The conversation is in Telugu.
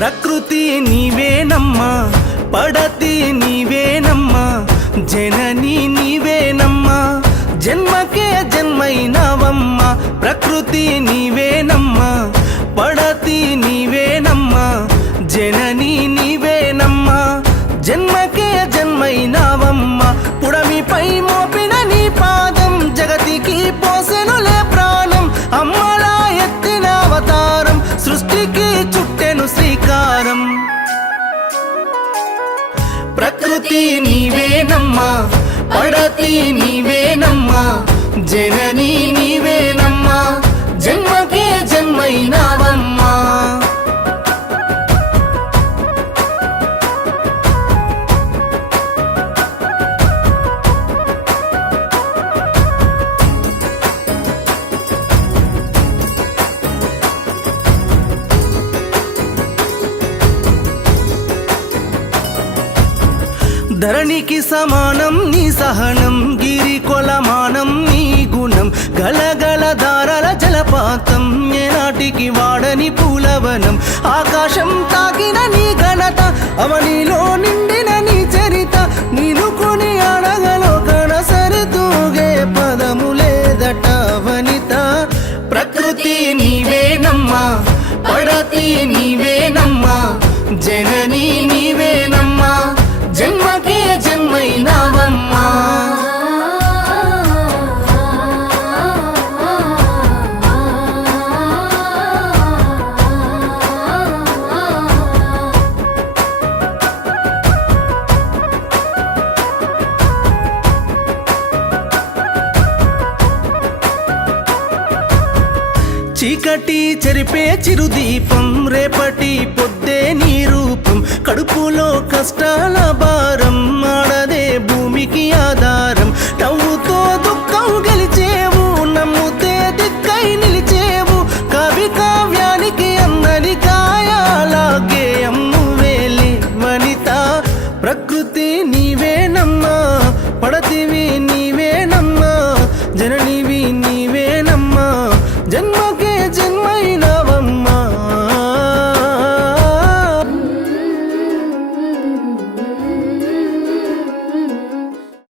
ప్రకృతి నీవేనమ్మా, పడతి నీవేనమ్మా, జనని నీవేనమ్మా, జన్మకే జన్మైనవమ్మా. ప్రకృతి నీవేనమ్మా, పడతి నీవేనమ్మా, జనని నీవేనమ్మా, జన్మకే జన్మైనవమ్మా. పుడమిపై మోపిన నీ పాదం జగతికి పోసెనులే ప్రాణం. అమ్మలా ఎత్తిన అవతారం సృష్టికి చుట్టెను శ్రీకారం. ప్రకృతి నీవేనమ్మా, పడతి నీవేనమ్మా, జనని నీవేనమ్మా, జన్మకే జన్మైనవమ్మా. ధరణికి సమానం నీ సహనం, గిరి కొలమానం నీ గుణం, గలగల దారల జలపాతం, ఏనాటికి వాడని పూలవనం. ఆకాశం తాకిన నీ ఘనత, అవనిలో నిండిన నీ చరిత, నీను కొని అడగలో కనసరితూగే పదము లేదట వనిత. ప్రకృతి నీవేనమ్మా, పడతి నీవేనమ్మా, జనని నీవేనమ్మా, జన్మకే జన్మైనవమ్మా. చీకటి చెరిపే చిరుదీపం, రేపటి పొద్దే నీ రూపం, కడుపులో కష్టాల భారం, ఆడదే భూమికి ఆధారం. నవ్వుతో దుఃఖం గెలిచేవు, నమ్ముతే దిక్కై నిలిచేవు, కవి కావ్యానికి అందని కాయాలాగే అమ్మువేలి వనిత. ప్రకృతి నీవేనమ్మా, పడతివి నీవేనమ్మా, జనని